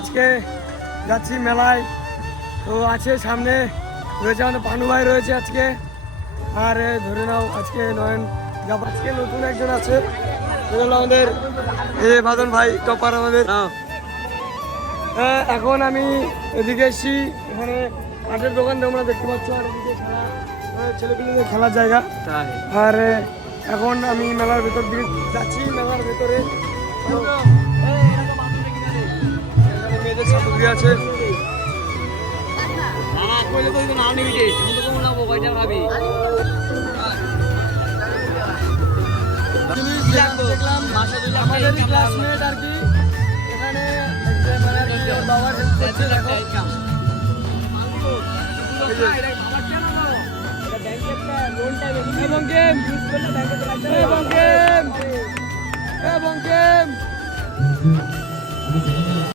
আজকে যাচ্ছি মেলায়। তো আছে সামনে রয়েছে আমাদের পানু ভাই রয়েছে আজকে, আর ধরে নাও আজকে নয়ন যাবো। আজকে নতুন একজন আছে আমাদের বাদন ভাই টপার আমাদের। এখন আমি এদিকে এসছি, এখানে পাটের দোকান তোমরা দেখতে পাচ্ছ, আর এদিকে ছেলেপিলেদের খেলার জায়গা। আর এখন আমি মেলার ভেতর দিকে যাচ্ছি। মেলার ভেতরে মেয়েদের সামগ্রী আছে। দেখলাম আমাদেরই ক্লাসমেট আর কি, এখানে বাবার হেল্প করছে। দেখো এবং গেম এবং গেম